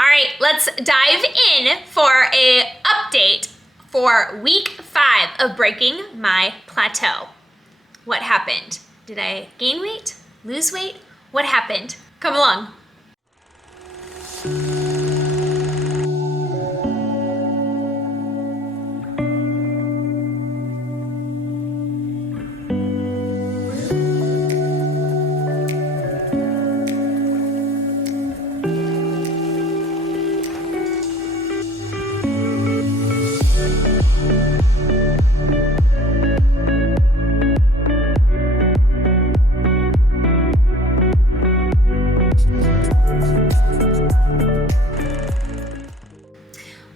All right, let's dive in for an update for week 5 of breaking my plateau. What happened? Did I gain weight? Lose weight? What happened? Come along.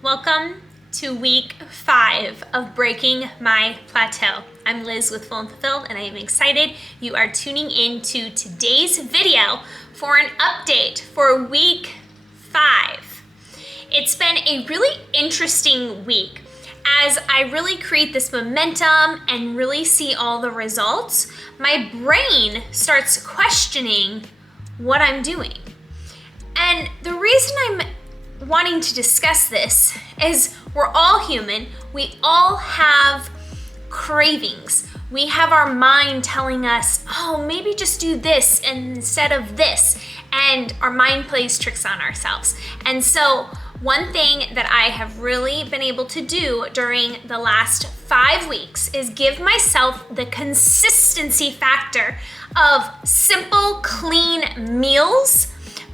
Welcome to week 5 of breaking my plateau. I'm Liz with Full and Fulfilled, and I am excited you are tuning in to today's video for an update for week 5. It's been a really interesting week as I really create this momentum and really see all the results. My brain starts questioning what I'm doing. And the reason I'm wanting to discuss this is we're all human. We all have cravings. We have our mind telling us, oh, maybe just do this instead of this. And our mind plays tricks on ourselves. And so one thing that I have really been able to do during the last 5 weeks is give myself the consistency factor of simple, clean meals,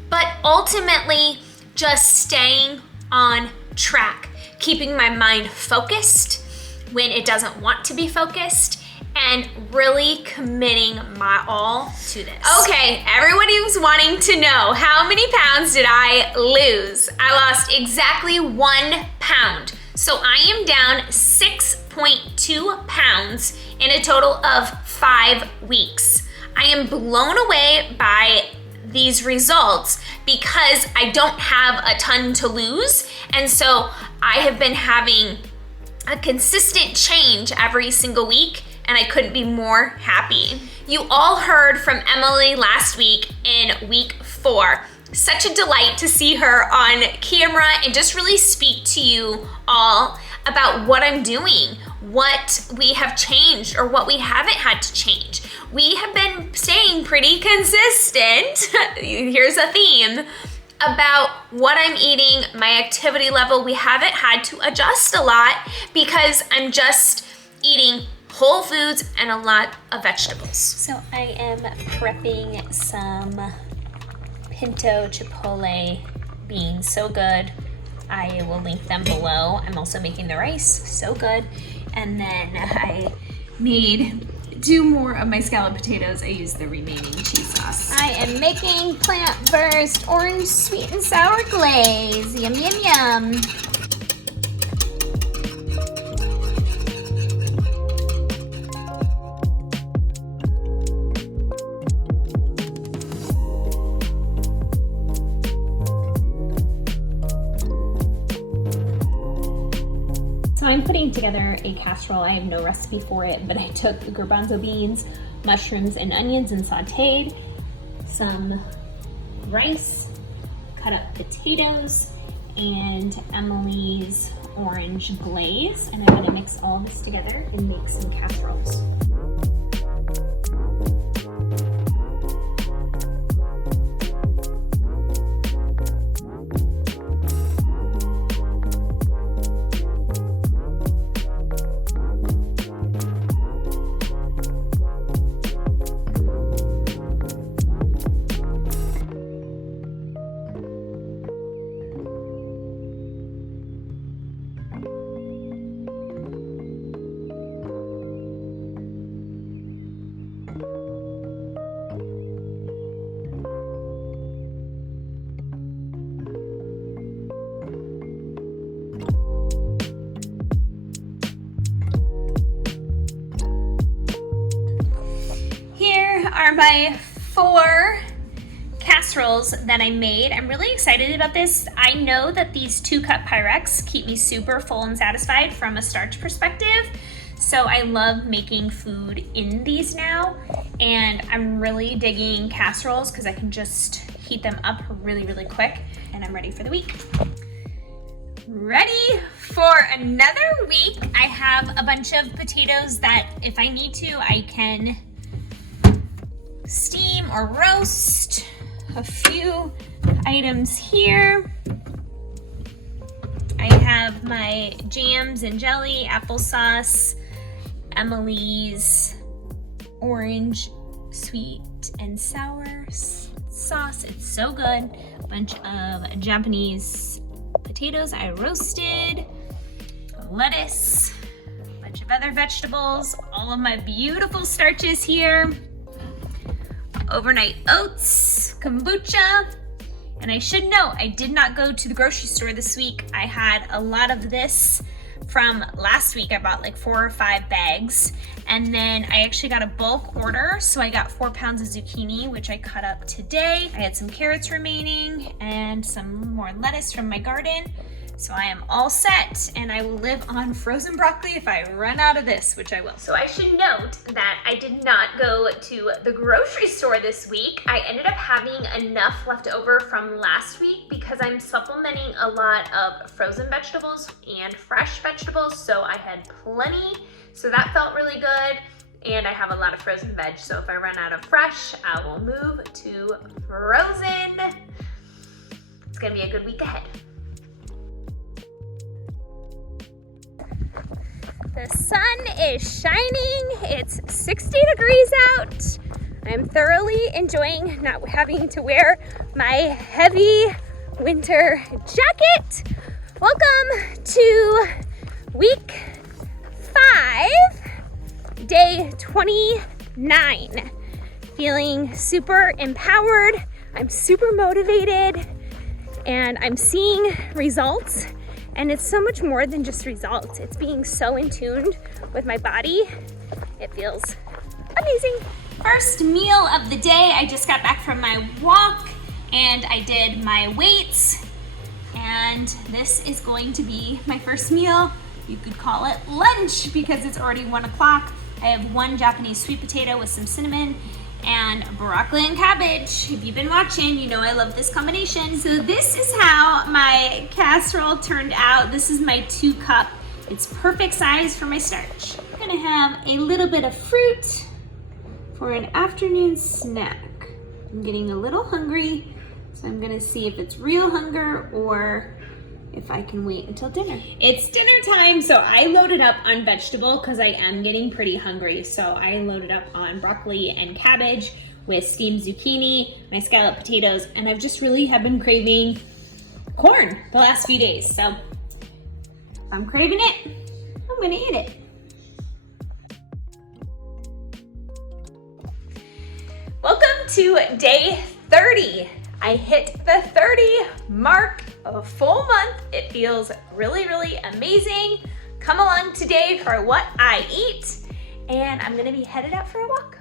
but ultimately just staying on track, keeping my mind focused when it doesn't want to be focused, and really committing my all to this. Okay, everybody was wanting to know how many pounds did I lose? I lost exactly 1 pound. So I am down 6.2 pounds in a total of 5 weeks. I am blown away by these results because I don't have a ton to lose. And so I have been having a consistent change every single week, and I couldn't be more happy. You all heard from Emily last week in week 4. Such a delight to see her on camera and just really speak to you all about what I'm doing, what we have changed or what we haven't had to change. We have been staying pretty consistent. Here's a theme about what I'm eating, my activity level. We haven't had to adjust a lot because I'm just eating whole foods and a lot of vegetables. So I am prepping some pinto chipotle beans, so good. I will link them below. I'm also making the rice, so good. And then I made 2 more of my scalloped potatoes. I used the remaining cheese sauce. I am making plant-burst orange sweet and sour glaze. Yum, yum, yum. So I'm putting together a casserole. I have no recipe for it, but I took garbanzo beans, mushrooms, and onions and sauteed some rice, cut up potatoes, and Emily's orange glaze. And I'm gonna mix all this together and make some casseroles. Are my 4 casseroles that I made. I'm really excited about this. I know that these 2-cup Pyrex keep me super full and satisfied from a starch perspective. So I love making food in these now, and I'm really digging casseroles because I can just heat them up really, really quick. and I'm ready for the week. Ready for another week. I have a bunch of potatoes that if I need to, I can steam or roast. A few items here. I have my jams and jelly, applesauce, Emily's orange sweet and sour sauce. It's so good. A bunch of Japanese potatoes I roasted, lettuce, a bunch of other vegetables, all of my beautiful starches here, overnight oats, kombucha. And I should note, I did not go to the grocery store this week. I had a lot of this from last week. I bought like 4 or 5 bags. And then I actually got a bulk order. So I got 4 pounds of zucchini, which I cut up today. I had some carrots remaining and some more lettuce from my garden. So I am all set, and I will live on frozen broccoli if I run out of this, which I will. So I should note that I did not go to the grocery store this week. I ended up having enough left over from last week because I'm supplementing a lot of frozen vegetables and fresh vegetables, so I had plenty. So that felt really good, and I have a lot of frozen veg, so if I run out of fresh, I will move to frozen. It's gonna be a good week ahead. The sun is shining. It's 60 degrees out. I'm thoroughly enjoying not having to wear my heavy winter jacket. Welcome to week 5, day 29. Feeling super empowered. I'm super motivated, and I'm seeing results. And it's so much more than just results. It's being so in tune with my body. It feels amazing. First meal of the day, I just got back from my walk and I did my weights. And this is going to be my first meal. You could call it lunch because it's already 1 o'clock. I have 1 Japanese sweet potato with some cinnamon and broccoli and cabbage. If you've been watching, you know I love this combination. So this is how my casserole turned out. This is my 2 cup. It's perfect size for my starch. I'm gonna have a little bit of fruit for an afternoon snack. I'm getting a little hungry, so I'm gonna see if it's real hunger or if I can wait until dinner. It's dinner time, so I loaded up on vegetable because I am getting pretty hungry. So I loaded up on broccoli and cabbage with steamed zucchini, my scallop potatoes, and I've just really have been craving corn the last few days. So if I'm craving it, I'm gonna eat it. Welcome to day 30. I hit the 30 mark. A full month. It feels really, really amazing. Come along today for what I eat, and I'm gonna be headed out for a walk.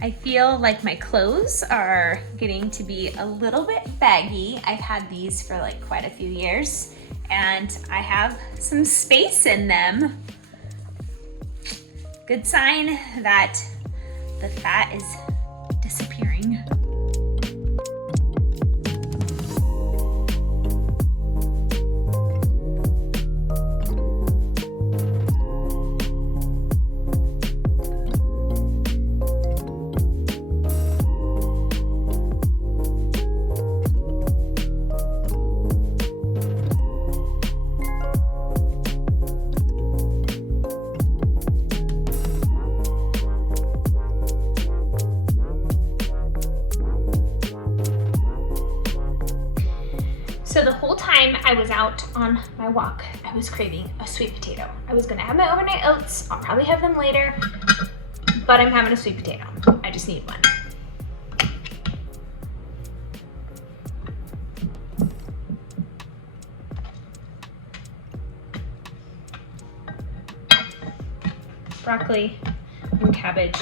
I feel like my clothes are getting to be a little bit baggy. I've had these for like quite a few years, and I have some space in them. Good sign that the fat is disappearing. So the whole time I was out on my walk, I was craving a sweet potato. I was gonna have my overnight oats. I'll probably have them later, but I'm having a sweet potato. I just need one. Broccoli and cabbage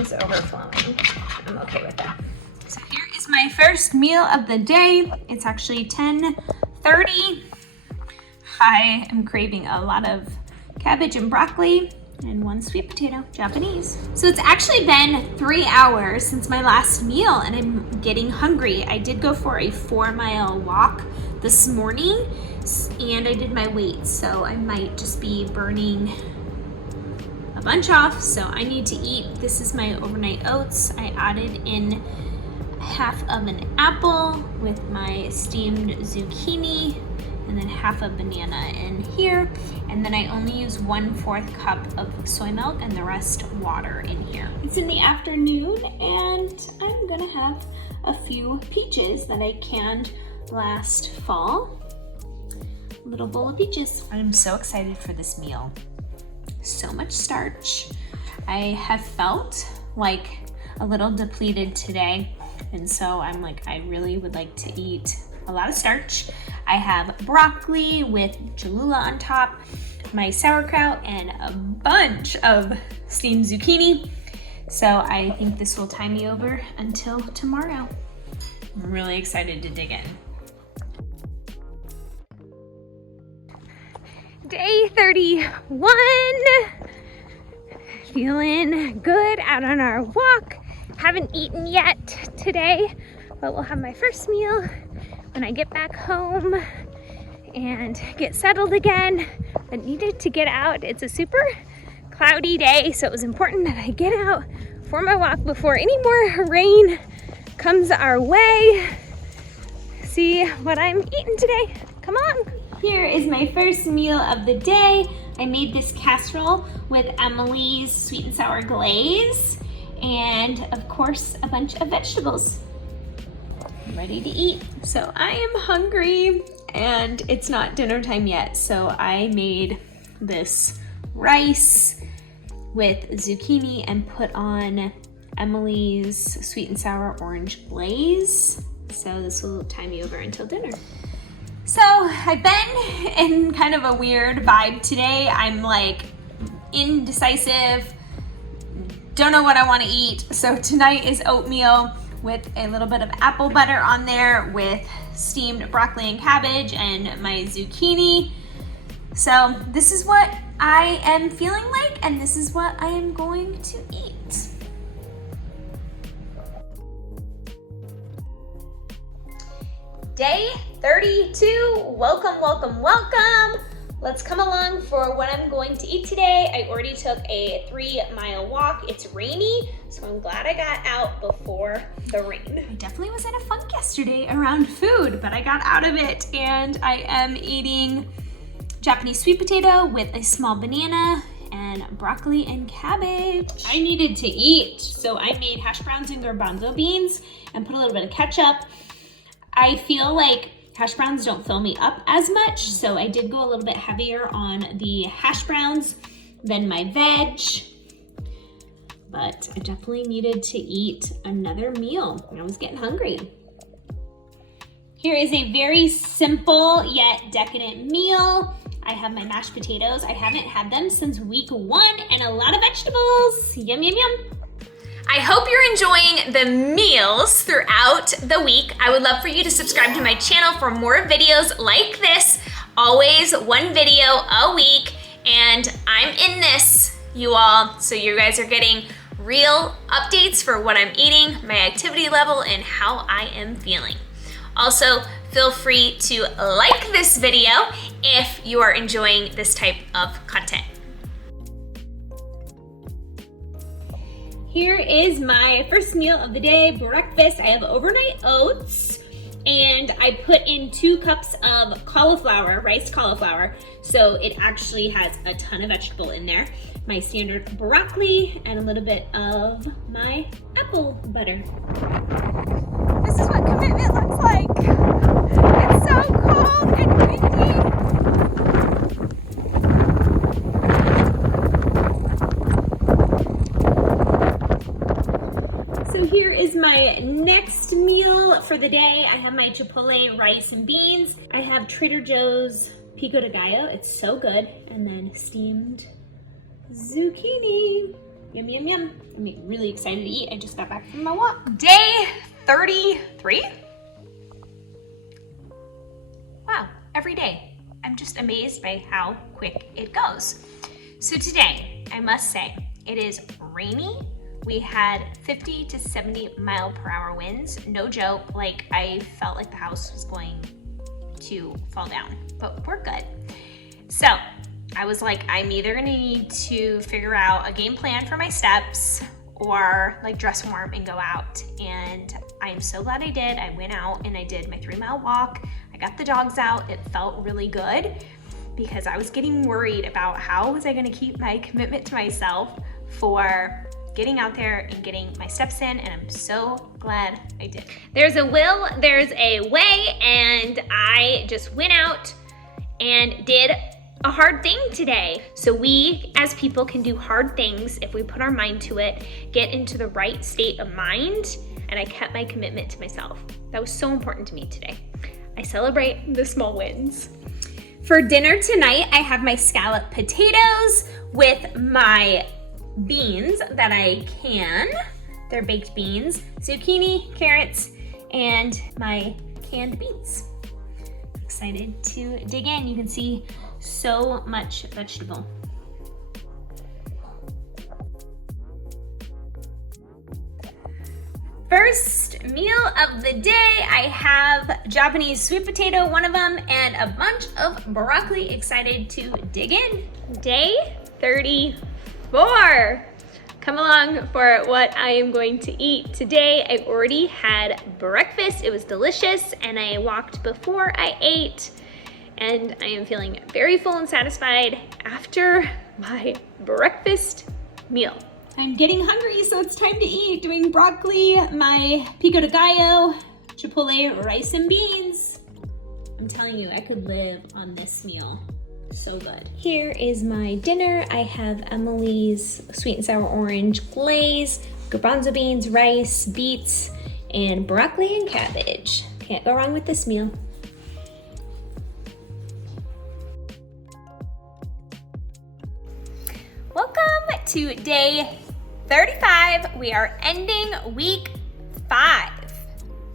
is overflowing. I'm okay with that. So here is my first meal of the day. It's actually 10:30. I am craving a lot of cabbage and broccoli. and 1 sweet potato, Japanese. So it's actually been 3 hours since my last meal and I'm getting hungry. I did go for a 4-mile walk this morning and I did my weights, so I might just be burning a bunch off, so I need to eat. This is my overnight oats. I added in half of an apple with my steamed zucchini and then half a banana in here. And then I only use 1/4 cup of soy milk and the rest water in here. It's in the afternoon and I'm gonna have a few peaches that I canned last fall. A little bowl of peaches. I'm so excited for this meal. So much starch. I have felt like a little depleted today, and so I'm like, I really would like to eat a lot of starch. I have broccoli with Cholula on top, my sauerkraut, and a bunch of steamed zucchini. So I think this will tie me over until tomorrow. I'm really excited to dig in. Day 31. Feeling good out on our walk. Haven't eaten yet today, but we'll have my first meal when I get back home and get settled again. But needed to get out. It's a super cloudy day, so it was important that I get out for my walk before any more rain comes our way. See what I'm eating today. Come on. Here is my first meal of the day. I made this casserole with Emily's sweet and sour glaze and of course a bunch of vegetables. I'm ready to eat. So I am hungry and it's not dinner time yet, so I made this rice with zucchini and put on Emily's sweet and sour orange glaze. So this will tie me over until dinner. So I've been in kind of a weird vibe today. I'm like indecisive, don't know what I want to eat. So tonight is oatmeal with a little bit of apple butter on there with steamed broccoli and cabbage and my zucchini. So this is what I am feeling like and this is what I am going to eat. Day 32, welcome, welcome, welcome. Let's come along for what I'm going to eat today. I already took a 3-mile walk. It's rainy, so I'm glad I got out before the rain. I definitely was in a funk yesterday around food, but I got out of it and I am eating Japanese sweet potato with a small banana and broccoli and cabbage. I needed to eat, so I made hash browns and garbanzo beans and put a little bit of ketchup. I feel like hash browns don't fill me up as much, so I did go a little bit heavier on the hash browns than my veg, but I definitely needed to eat another meal. I was getting hungry. Here is a very simple yet decadent meal. I have my mashed potatoes. I haven't had them since week 1 and a lot of vegetables. Yum, yum, yum. I hope you're enjoying the meals throughout the week. I would love for you to subscribe to my channel for more videos like this. Always 1 video a week, and I'm in this, you all, so you guys are getting real updates for what I'm eating, my activity level, and how I am feeling. Also, feel free to like this video if you are enjoying this type of content. Here is my first meal of the day, breakfast. I have overnight oats and I put in 2 cups of cauliflower, riced cauliflower. So it actually has a ton of vegetable in there. My standard broccoli and a little bit of my apple butter. This is what commitment looks like. It's so cold and windy. So here is my next meal for the day. I have my chipotle rice and beans. I have Trader Joe's pico de gallo. It's so good. And then steamed zucchini. Yum, yum, yum. I'm really excited to eat. I just got back from my walk. Day 33. Wow, every day. I'm just amazed by how quick it goes. So today, I must say, it is rainy. We had 50 to 70 mile per hour winds. No joke, like I felt like the house was going to fall down, but we're good. So I was like, I'm either gonna need to figure out a game plan for my steps or like dress warm and go out. And I am so glad I did. I went out and I did my 3-mile walk. I got the dogs out. It felt really good because I was getting worried about how was I gonna keep my commitment to myself for getting out there and getting my steps in, and I'm so glad I did. There's a will, there's a way, and I just went out and did a hard thing today. So we as people can do hard things if we put our mind to it, get into the right state of mind, and I kept my commitment to myself. That was so important to me today. I celebrate the small wins. For dinner tonight, I have my scalloped potatoes with my beans that I can. They're baked beans, zucchini, carrots, and my canned beans. Excited to dig in. You can see so much vegetable. First meal of the day, I have Japanese sweet potato, one of them, and a bunch of broccoli. Excited to dig in. Day 34. Come along for what I am going to eat today. I already had breakfast. It was delicious, and I walked before I ate, and I am feeling very full and satisfied after my breakfast meal. I'm getting hungry, so it's time to eat. Doing broccoli, my pico de gallo, chipotle rice and beans. I'm telling you, I could live on this meal. So good. Here is my dinner. I have Emily's sweet and sour orange glaze, garbanzo beans, rice, beets, and broccoli and cabbage. Can't go wrong with this meal. Welcome to day 35. We are ending week 5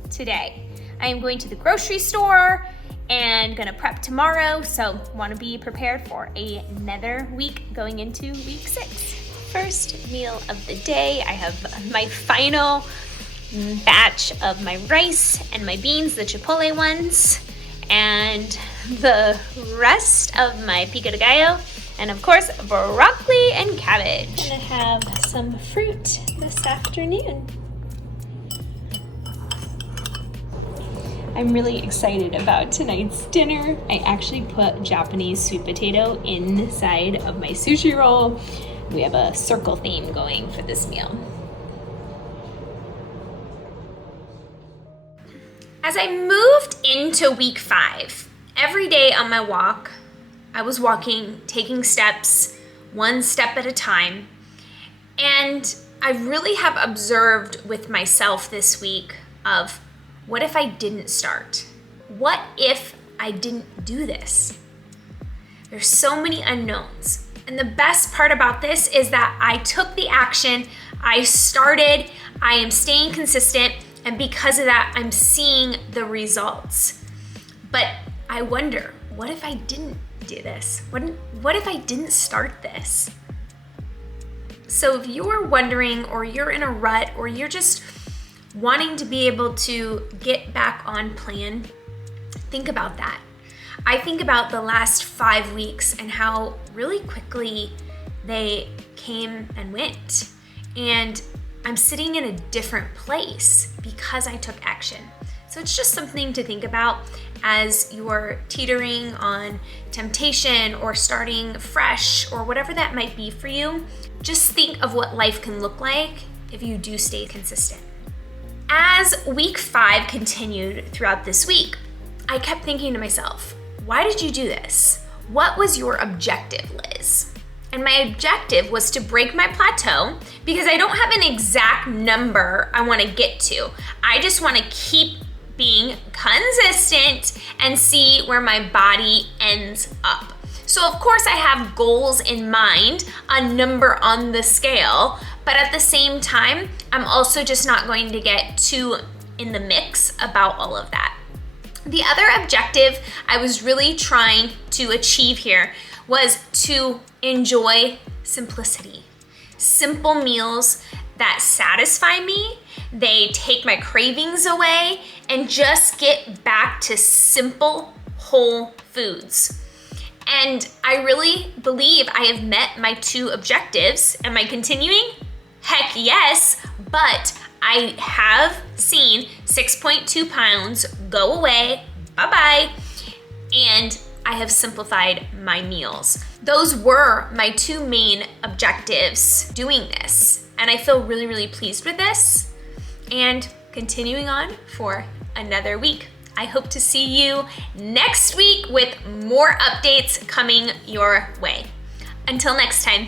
today. I am going to the grocery store and gonna prep tomorrow, so want to be prepared for another week going into week 6. First meal of the day, I have my final batch of my rice and my beans, the chipotle ones, and the rest of my pico de gallo, and of course, broccoli and cabbage. I'm gonna have some fruit this afternoon. I'm really excited about tonight's dinner. I actually put Japanese sweet potato inside of my sushi roll. We have a circle theme going for this meal. As I moved into week 5, every day on my walk, I was walking, taking steps, one step at a time. And I really have observed with myself this week of, what if I didn't start? What if I didn't do this? There's so many unknowns. And the best part about this is that I took the action, I started, I am staying consistent, and because of that, I'm seeing the results. But I wonder, what if I didn't do this? What if I didn't start this? So if you're wondering, or you're in a rut, or you're just wanting to be able to get back on plan, think about that. I think about the last 5 weeks and how really quickly they came and went. And I'm sitting in a different place because I took action. So it's just something to think about as you're teetering on temptation or starting fresh or whatever that might be for you. Just think of what life can look like if you do stay consistent. As week 5 continued throughout this week, I kept thinking to myself, why did you do this? What was your objective, Liz? And my objective was to break my plateau because I don't have an exact number I want to get to. I just want to keep being consistent and see where my body ends up. So of course I have goals in mind, a number on the scale, but at the same time, I'm also just not going to get too in the mix about all of that. The other objective I was really trying to achieve here was to enjoy simplicity. Simple meals that satisfy me, they take my cravings away, and just get back to simple, whole foods. And I really believe I have met my 2 objectives. Am I continuing? Heck yes, but I have seen 6.2 pounds go away, bye-bye, and I have simplified my meals. Those were my 2 main objectives doing this, and I feel really, really pleased with this, and continuing on for another week. I hope to see you next week with more updates coming your way. Until next time.